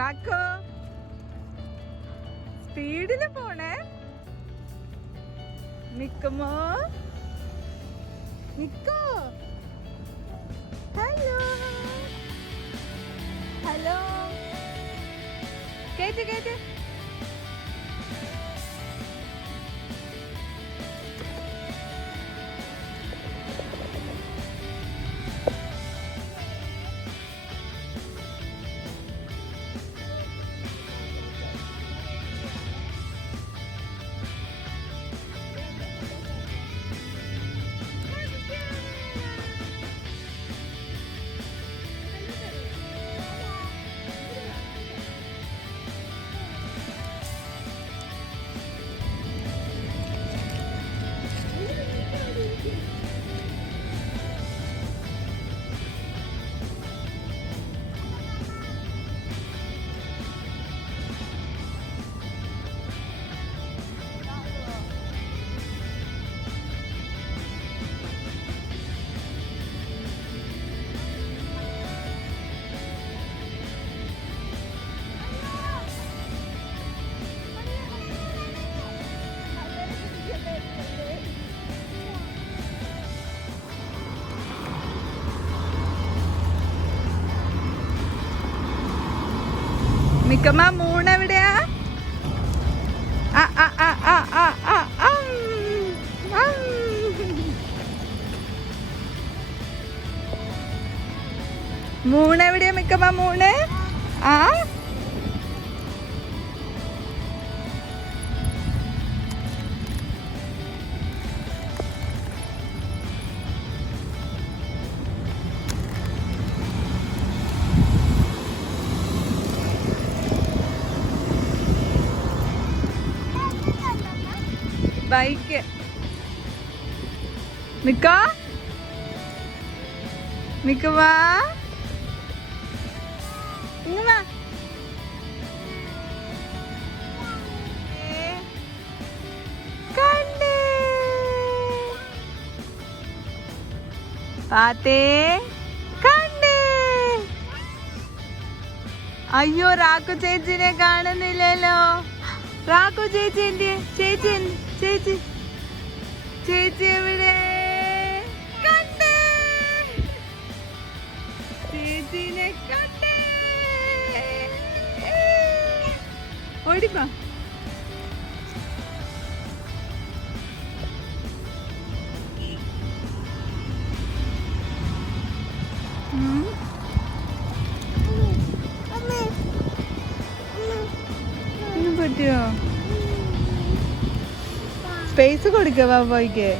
കാക്കോ സ്പീഡില് പോണേ. നിക്കുമോ നിക്കോ. Hello hello കേട്ട് കേട്ട്. മിക്കമ്മ മൂണെവിടെയാ? മൂണെവിടെയാ മിക്കമ്മ? മൂണ് ആ ബൈക്ക്. മിക്കോ മിക്കുവാ ഇങ്ങ കണ്ടേ പാത്തേ കണ്ടേ. അയ്യോ രാക്കു ചേച്ചിനെ കാണുന്നില്ലല്ലോ. രാക്കു ചേച്ചി എന്ത്? ചേച്ചി ചേച്ചി ചേച്ചി എവിടെ? കണ്ടേ ചേച്ചിനെ കണ്ടേ. ഓടിപ്പാ. പറ്റിയോ? സ്പേസ് കൊടുക്ക ബാബോയ്ക്ക്.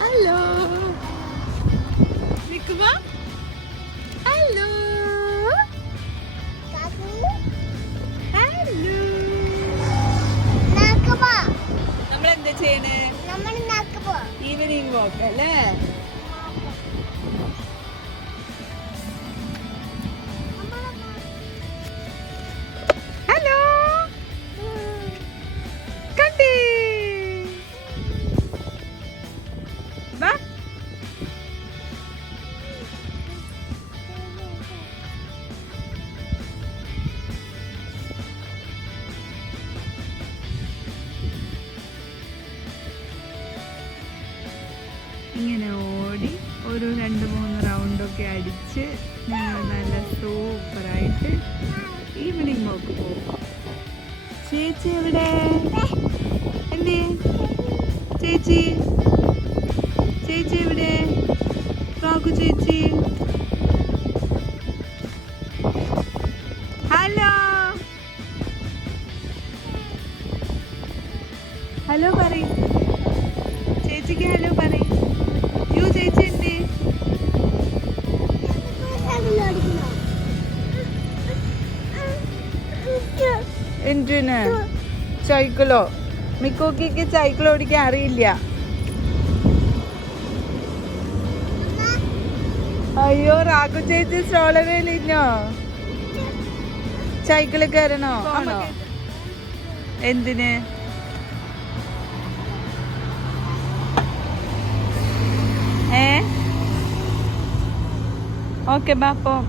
ഹലോ നിക്കുവാ. ഹലോ നമ്മളെന്താ ചെയ്യണേ? ഈവനിങ് വാക്ക് അല്ലേ? ഹലോ കണ്ടേ വാ. ഇങ്ങനെ ഓടി ഒരു 2-3 റൗണ്ടൊക്കെ അടിച്ച് ഞങ്ങൾ നല്ല സൂപ്പറായിട്ട് ഈവനിങ് വാക്ക് പോകും. ചേച്ചി എവിടെ? എന്തേ ചേച്ചി? ചേച്ചി എവിടെ? കാക്കു ചേച്ചി. ഹലോ ഹലോ പറയ് ചേച്ചിക്ക്. ഹലോ പറയ്. യോ ചേച്ചി എന്തേ? എന്തിന്? സൈക്കിളോ? മിക്കോക്കിക്ക് സൈക്കിൾ ഓടിക്കാൻ അറിയില്ല. അയ്യോ രാഘു ചേച്ചി സ്ട്രോളറിലിരുന്നോ? സൈക്കിളിൽ കയറണോ? ആണോ? എന്തിന്? ഓക്കെ ബാ പോ.